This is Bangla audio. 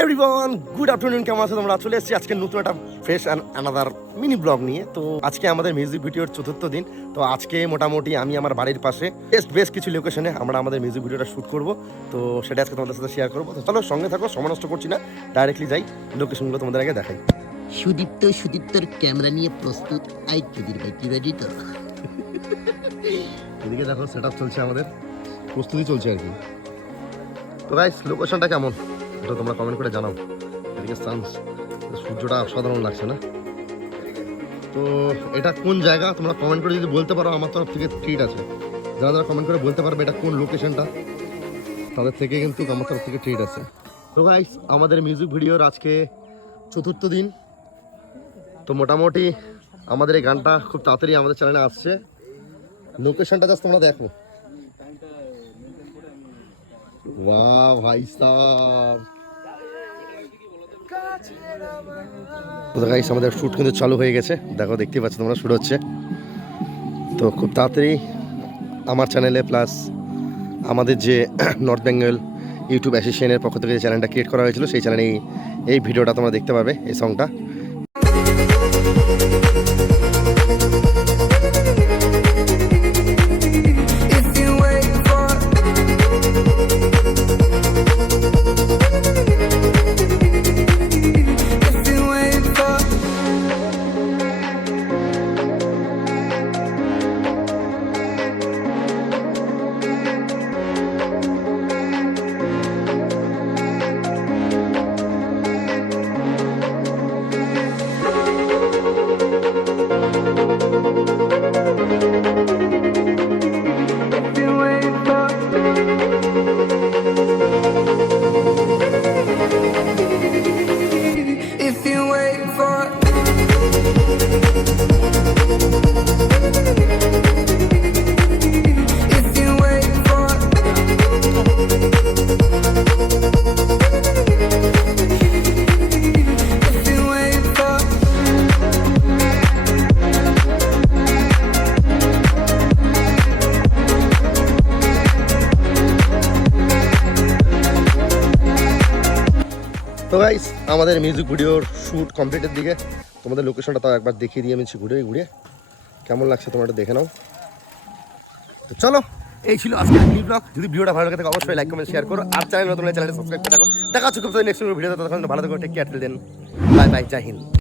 এভরিওয়ান গুড আফটারনুন, কেমন আছো তোমরা? চলে এসেছি আজকে নতুন একটা fresh and another mini blog নিয়ে। তো আজকে আমাদের মিউজিক ভিডিওর চতুর্থ দিন। তো আজকে মোটামুটি আমি আমার বাড়ির পাশে বেশ কিছু লোকেশনে আমরা আমাদের মিউজিক ভিডিওটা শ্যুট করব। তো সেটা আজকে তোমাদের সাথে শেয়ার করবো। তো চলো সঙ্গে থাকো, সময় নষ্ট করছি না, ডাইরেক্টলি যাই লোকেশনগুলো তোমাদের আগে দেখাই। সুদীপ্তর ক্যামেরা নিয়ে প্রস্তুত। আই চুদির ভাই, কি রেডি তো? এদিকে দেখো সেট আপ চলছে, আমাদের প্রস্তুতি চলছে আর কি। তো গাইস লোকেশনটা কেমন এটা তোমরা কমেন্ট করে জানাও। এদিকে সূর্যটা অসাধারণ লাগছে না? তো এটা কোন জায়গা তোমরা কমেন্ট করে যদি বলতে পারো আমার তরফ থেকে ট্রিট আছে। যারা যারা কমেন্ট করে বলতে পারবে এটা কোন লোকেশনটা, তাদের থেকে কিন্তু আমার তরফ থেকে ট্রিট আছে। তো গাইস আমাদের মিউজিক ভিডিওর আজকে চতুর্থ দিন। তো মোটামুটি আমাদের এই গানটা খুব তাড়াতাড়ি আমাদের চ্যানেলে আসছে। লোকেশনটা জাস্ট তোমরা দেখো। বাহ ভাই সাব, তো গাইস আমাদের শ্যুট কিন্তু চালু হয়ে গেছে, দেখো দেখতে পাচ্ছ তোমরা শ্যুট হচ্ছে। তো খুব তাড়াতাড়ি আমার চ্যানেলে প্লাস আমাদের যে নর্থ বেঙ্গল ইউটিউব অ্যাসোসিয়েশনের পক্ষ থেকে যে চ্যানেলটা ক্রিয়েট করা হয়েছিল সেই চ্যানেলে এই ভিডিওটা তোমরা দেখতে পাবে, এই সংটা। তো গাইস আমাদের মিউজিক ভিডিওর শ্যুট কমপ্লিটের দিকে, তোমাদের লোকেশনটা তাও একবার দেখিয়ে দিয়ে আমি ঘুরে কেমন লাগছে তোমরা দেখে নাও। তো চলো, এই ছিল আজকের মিনি ব্লগ। যদি ভিডিওটা ভালো লাগে থাকে অবশ্যই লাইক কমেন্ট শেয়ার করো, আর চ্যানেল নতুন চ্যানেলটা সাবস্ক্রাইব করে রাখো। দেখা হচ্ছে খুব নেক্সট ভিডিওতে, তখন ভালো থাকো, take care, till then, bye bye, জয় হিন্দ।